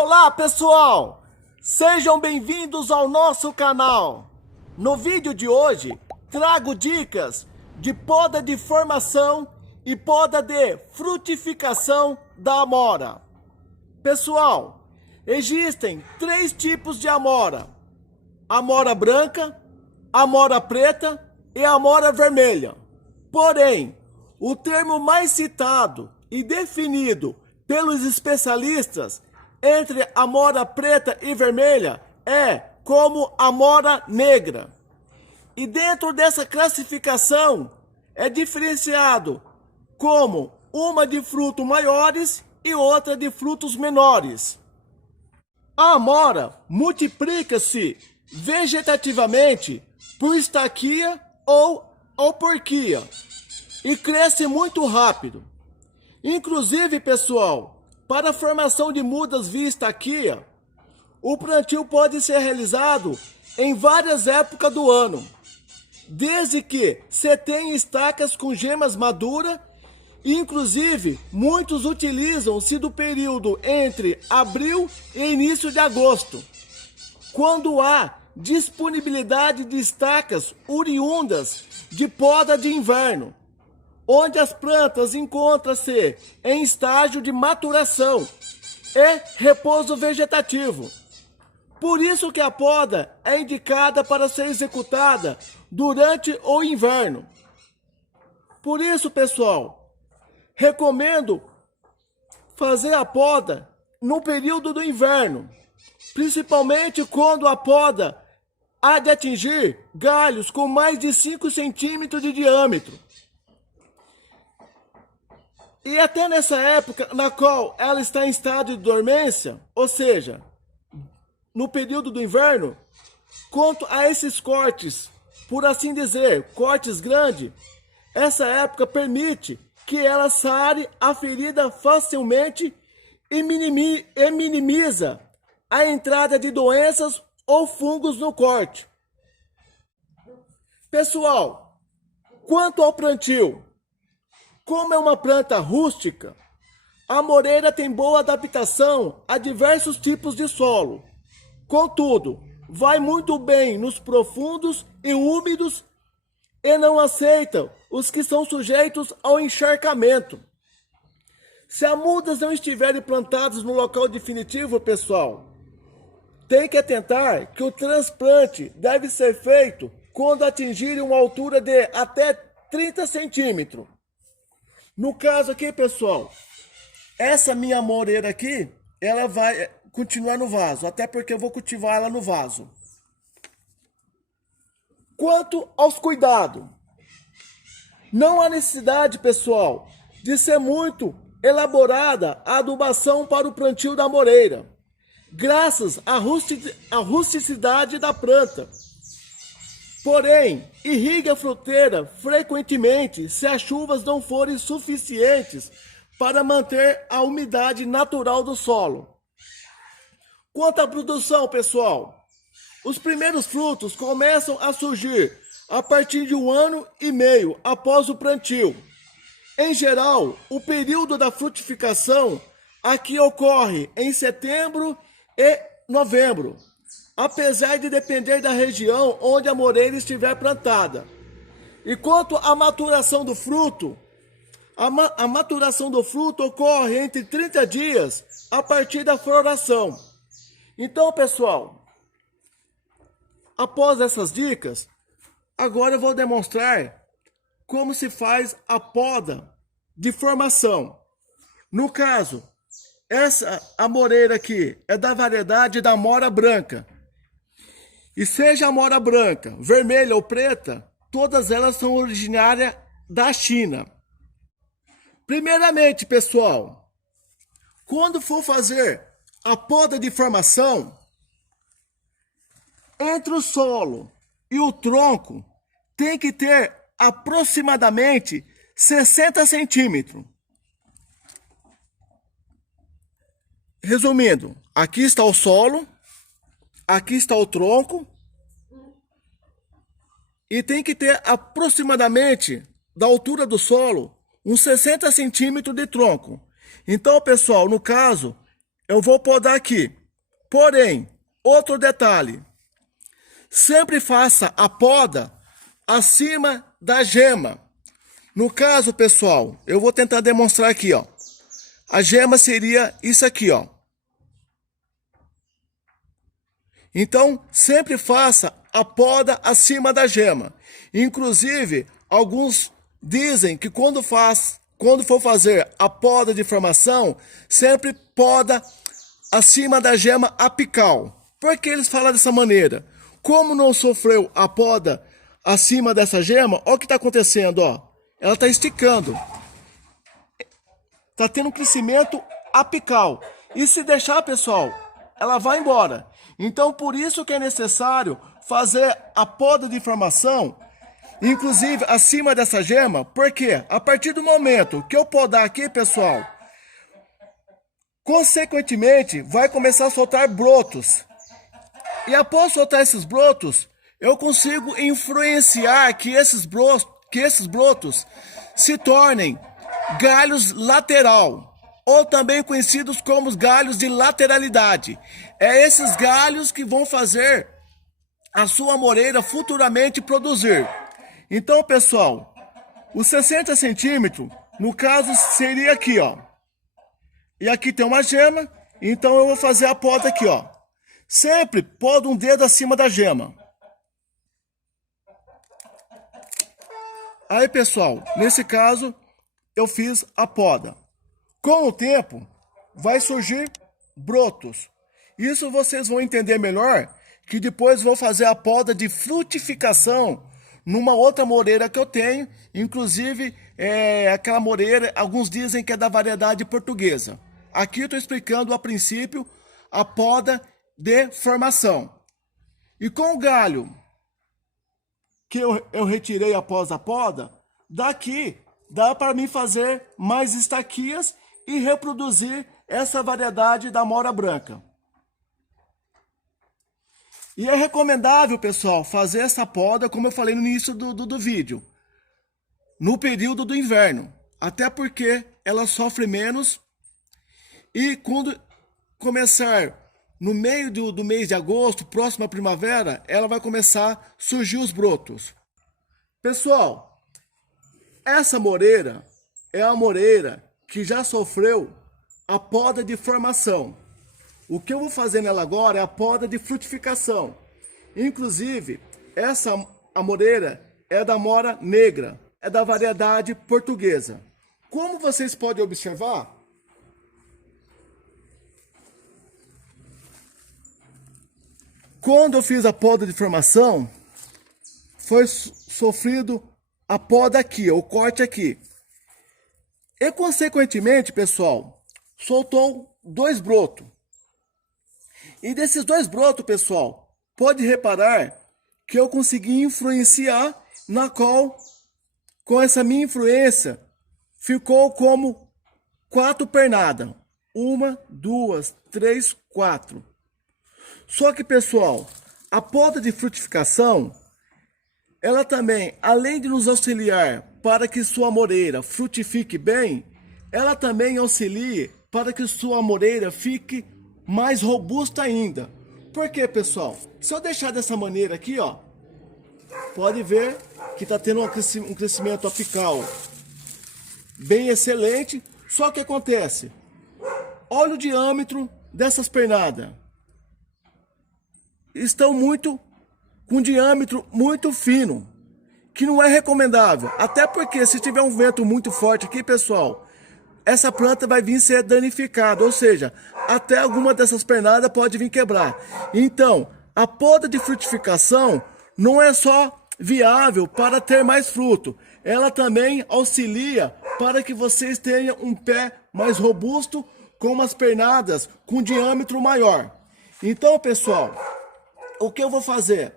Olá pessoal, sejam bem-vindos ao nosso canal. No vídeo de hoje, trago dicas de poda de formação e poda de frutificação da amora. Pessoal, existem 3 tipos de amora: amora branca, amora preta e amora vermelha. Porém, o termo mais citado e definido pelos especialistas entre amora preta e vermelha é como amora negra. E dentro dessa classificação é diferenciado como uma de frutos maiores e outra de frutos menores. A amora multiplica-se vegetativamente por estaquia ou auporquia e cresce muito rápido. Inclusive, pessoal, para a formação de mudas via estaquia, o plantio pode ser realizado em várias épocas do ano, desde que se tenha estacas com gemas maduras. Inclusive, muitos utilizam-se do período entre abril e início de agosto, quando há disponibilidade de estacas oriundas de poda de inverno, onde as plantas encontram-se em estágio de maturação e repouso vegetativo. Por isso que a poda é indicada para ser executada durante o inverno. Por isso, pessoal, recomendo fazer a poda no período do inverno, principalmente quando a poda há de atingir galhos com mais de 5 centímetros de diâmetro. E até nessa época na qual ela está em estado de dormência, ou seja, no período do inverno, quanto a esses cortes, por assim dizer, cortes grandes, essa época permite que ela sare a ferida facilmente e minimiza a entrada de doenças ou fungos no corte. Pessoal, quanto ao plantio, como é uma planta rústica, a amoreira tem boa adaptação a diversos tipos de solo. Contudo, vai muito bem nos profundos e úmidos e não aceita os que são sujeitos ao encharcamento. Se as mudas não estiverem plantadas no local definitivo, pessoal, tem que atentar que o transplante deve ser feito quando atingirem uma altura de até 30 centímetros. No caso aqui, pessoal, essa minha amoreira aqui, ela vai continuar no vaso, até porque eu vou cultivar ela no vaso. Quanto aos cuidados, não há necessidade, pessoal, de ser muito elaborada a adubação para o plantio da amoreira, graças à rusticidade da planta. Porém, irrigue a fruteira frequentemente se as chuvas não forem suficientes para manter a umidade natural do solo. Quanto à produção, pessoal, os primeiros frutos começam a surgir a partir de 1 ano e meio após o plantio. Em geral, o período da frutificação aqui ocorre em setembro e novembro, apesar de depender da região onde a amoreira estiver plantada. E quanto à maturação do fruto, a maturação do fruto ocorre entre 30 dias a partir da floração. Então, pessoal, após essas dicas, agora eu vou demonstrar como se faz a poda de formação. No caso, essa amoreira aqui é da variedade da amora branca. E seja a amora branca, vermelha ou preta, todas elas são originárias da China. Primeiramente, pessoal, quando for fazer a poda de formação, entre o solo e o tronco tem que ter aproximadamente 60 centímetros. Resumindo, aqui está o solo, aqui está o tronco, e tem que ter aproximadamente da altura do solo uns 60 centímetros de tronco. Então, pessoal, no caso, eu vou podar aqui. Porém, outro detalhe. Sempre faça a poda acima da gema. No caso, pessoal, eu vou tentar demonstrar aqui, ó. A gema seria isso aqui, ó. Então, sempre faça a poda acima da gema. Inclusive, alguns dizem que quando for fazer a poda de formação, sempre poda acima da gema apical. Por que eles falam dessa maneira? Como não sofreu a poda acima dessa gema, olha o que está acontecendo, ó. Ela está esticando. Está tendo um crescimento apical. E se deixar, pessoal, ela vai embora. Então, por isso que é necessário fazer a poda de formação, inclusive acima dessa gema, porque a partir do momento que eu podar aqui, pessoal, consequentemente, vai começar a soltar brotos. E após soltar esses brotos, eu consigo influenciar que esses brotos se tornem galhos lateral, ou também conhecidos como os galhos de lateralidade. É esses galhos que vão fazer a sua moreira futuramente produzir. Então, pessoal, os 60 centímetros, no caso, seria aqui, ó. E aqui tem uma gema, então eu vou fazer a poda aqui, ó. Sempre poda um dedo acima da gema. Aí, pessoal, nesse caso, eu fiz a poda. Com o tempo, vai surgir brotos. Isso vocês vão entender melhor, que depois vou fazer a poda de frutificação numa outra moreira que eu tenho. Inclusive, aquela moreira, alguns dizem que é da variedade portuguesa. Aqui eu estou explicando, a princípio, a poda de formação. E com o galho que eu retirei após a poda, daqui dá para mim fazer mais estaquias e reproduzir essa variedade da mora branca. E é recomendável, pessoal, fazer essa poda, como eu falei no início do vídeo, no período do inverno. Até porque ela sofre menos e quando começar no meio do mês de agosto, próximo à primavera, ela vai começar a surgir os brotos. Pessoal, essa moreira é a moreira que já sofreu a poda de formação. O que eu vou fazer nela agora é a poda de frutificação. Inclusive, essa amoreira é da mora negra, é da variedade portuguesa. Como vocês podem observar, quando eu fiz a poda de formação, foi sofrido a poda aqui, o corte aqui. E, consequentemente, pessoal, soltou 2 brotos. E desses 2 brotos, pessoal, pode reparar que eu consegui influenciar, na qual, com essa minha influência, ficou como 4 pernadas. 1, 2, 3, 4. Só que, pessoal, a poda de frutificação, ela também, além de nos auxiliar para que sua moreira frutifique bem, ela também auxilia para que sua moreira fique mais robusta ainda. Por quê, pessoal? Se eu deixar dessa maneira aqui, ó, pode ver que está tendo um crescimento apical bem excelente. Só que acontece, olha o diâmetro dessas pernadas. Estão com diâmetro muito fino, que não é recomendável. Até porque se tiver um vento muito forte aqui, pessoal, essa planta vai vir ser danificada, ou seja, até alguma dessas pernadas pode vir quebrar. Então, a poda de frutificação não é só viável para ter mais fruto, ela também auxilia para que vocês tenham um pé mais robusto, com umas pernadas com diâmetro maior. Então, pessoal, o que eu vou fazer?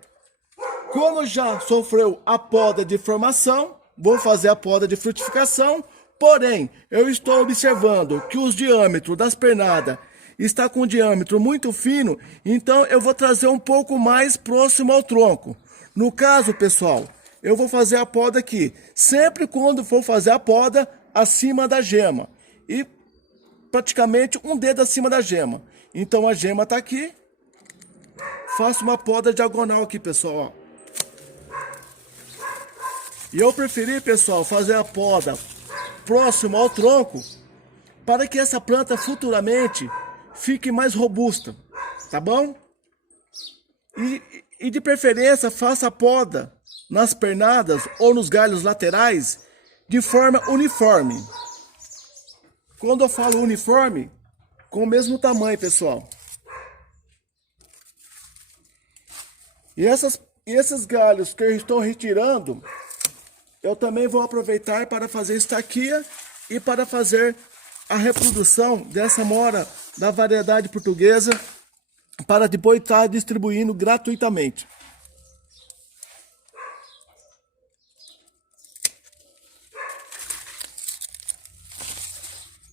Como já sofreu a poda de formação, vou fazer a poda de frutificação. Porém, eu estou observando que os diâmetros das pernadas está com um diâmetro muito fino, então eu vou trazer um pouco mais próximo ao tronco. No caso, pessoal, eu vou fazer a poda aqui, sempre quando for fazer a poda acima da gema. E praticamente um dedo acima da gema. Então a gema tá aqui. Faço uma poda diagonal aqui, pessoal, ó. E eu preferi, pessoal, fazer a poda próximo ao tronco para que essa planta futuramente fique mais robusta, tá bom? E de preferência faça a poda nas pernadas ou nos galhos laterais de forma uniforme. Quando eu falo uniforme, com o mesmo tamanho, pessoal. E esses galhos que eu estou retirando, eu também vou aproveitar para fazer estaquia e para fazer a reprodução dessa mora da variedade portuguesa para depois estar distribuindo gratuitamente.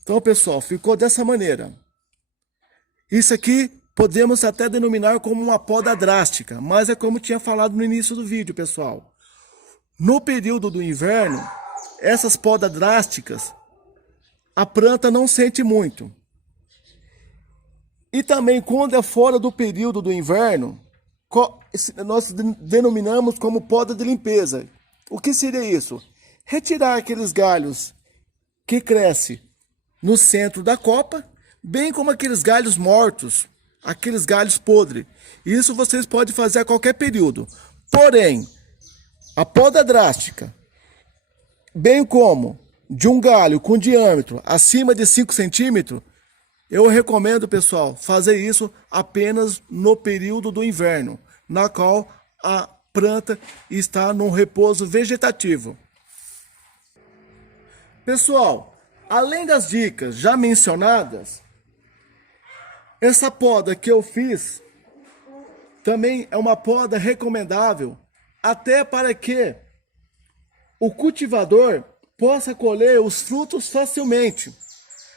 Então, pessoal, ficou dessa maneira. Isso aqui podemos até denominar como uma poda drástica, mas é como tinha falado no início do vídeo, pessoal. No período do inverno, essas podas drásticas, a planta não sente muito. E também quando é fora do período do inverno, nós denominamos como poda de limpeza. O que seria isso? Retirar aqueles galhos que crescem no centro da copa, bem como aqueles galhos mortos, aqueles galhos podres. Isso vocês podem fazer a qualquer período. Porém, a poda drástica, bem como de um galho com diâmetro acima de 5 centímetros, eu recomendo, pessoal, fazer isso apenas no período do inverno, na qual a planta está num repouso vegetativo. Pessoal, além das dicas já mencionadas, essa poda que eu fiz também é uma poda recomendável até para que o cultivador possa colher os frutos facilmente.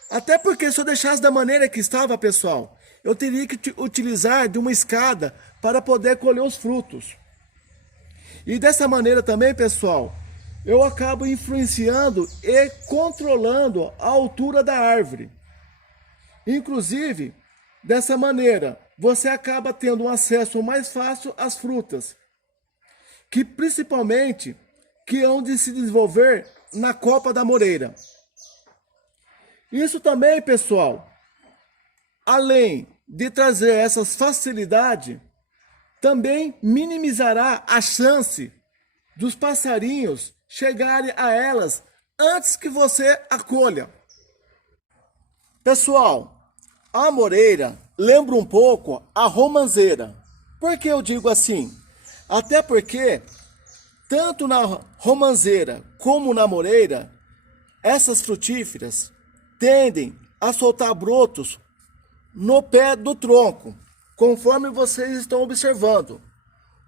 Até porque se eu deixasse da maneira que estava, pessoal, eu teria que utilizar de uma escada para poder colher os frutos. E dessa maneira também, pessoal, eu acabo influenciando e controlando a altura da árvore. Inclusive, dessa maneira, você acaba tendo um acesso mais fácil às frutas, que principalmente que hão de se desenvolver na copa da moreira. Isso também, pessoal, além de trazer essas facilidades, também minimizará a chance dos passarinhos chegarem a elas antes que você a colha. Pessoal, a moreira lembra um pouco a romanceira. Por que eu digo assim? Até porque, tanto na romanceira como na moreira, essas frutíferas tendem a soltar brotos no pé do tronco, conforme vocês estão observando.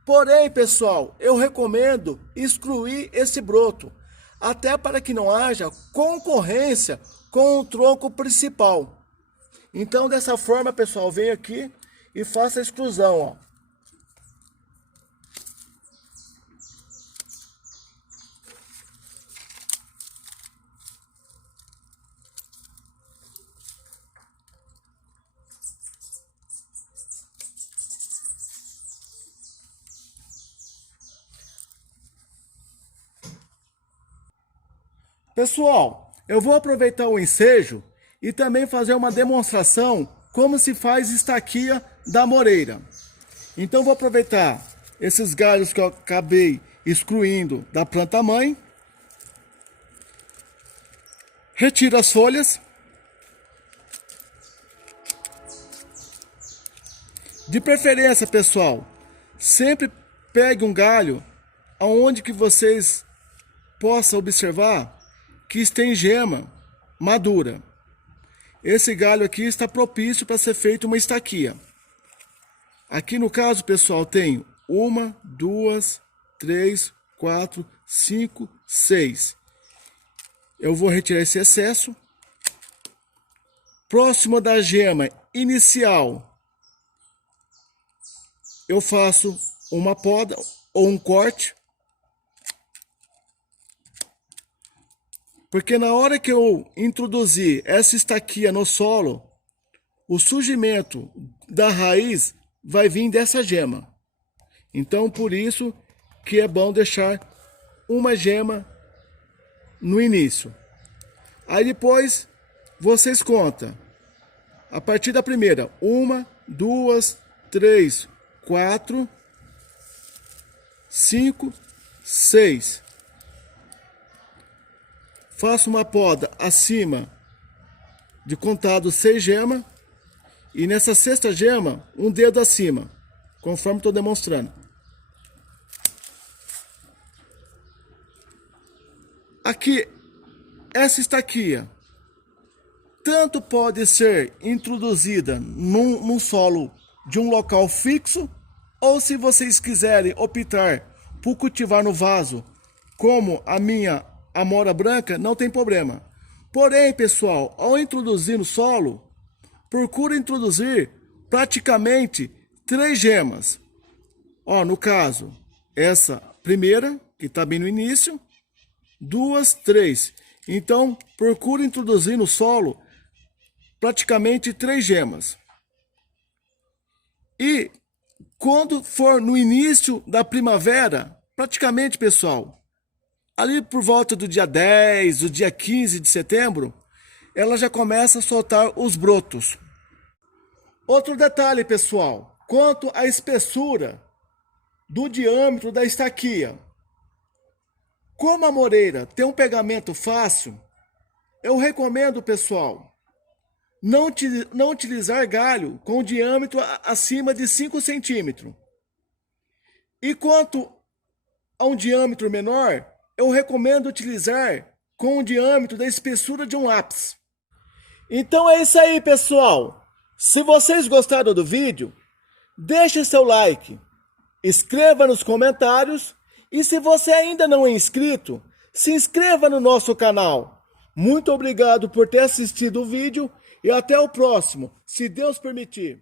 Porém, pessoal, eu recomendo excluir esse broto, até para que não haja concorrência com o tronco principal. Então, dessa forma, pessoal, venho aqui e faço a exclusão, ó. Pessoal, eu vou aproveitar o ensejo e também fazer uma demonstração como se faz estaquia da moreira. Então vou aproveitar esses galhos que eu acabei excluindo da planta mãe. Retiro as folhas. De preferência, pessoal, sempre pegue um galho aonde que vocês possam observar que tem gema madura. Esse galho aqui está propício para ser feito uma estaquia. Aqui no caso, pessoal, tem 1, 2, 3, 4, 5, 6. Eu vou retirar esse excesso. Próximo da gema inicial, eu faço uma poda ou um corte. Porque na hora que eu introduzir essa estaquia no solo, o surgimento da raiz vai vir dessa gema. Então, por isso que é bom deixar uma gema no início. Aí depois, vocês contam. A partir da primeira, 1, 2, 3, 4, 5, 6. Faço uma poda acima de contado 6 gemas. E nessa sexta gema, um dedo acima, conforme estou demonstrando. Aqui, essa estaquia, tanto pode ser introduzida num solo de um local fixo, ou se vocês quiserem optar por cultivar no vaso, como a minha amora branca, não tem problema. Porém, pessoal, ao introduzir no solo, procura introduzir praticamente 3 gemas. Ó, no caso, essa primeira, que está bem no início, 2, 3. Então, procura introduzir no solo praticamente 3 gemas. E quando for no início da primavera, praticamente, pessoal, ali por volta do dia 10, do dia 15 de setembro, ela já começa a soltar os brotos. Outro detalhe, pessoal, quanto à espessura do diâmetro da estaquia. Como a moreira tem um pegamento fácil, eu recomendo, pessoal, não utilizar galho com diâmetro acima de 5 centímetros. E quanto a um diâmetro menor, eu recomendo utilizar com o diâmetro da espessura de um lápis. Então é isso aí, pessoal. Se vocês gostaram do vídeo, deixe seu like, escreva nos comentários e se você ainda não é inscrito, se inscreva no nosso canal. Muito obrigado por ter assistido o vídeo e até o próximo, se Deus permitir.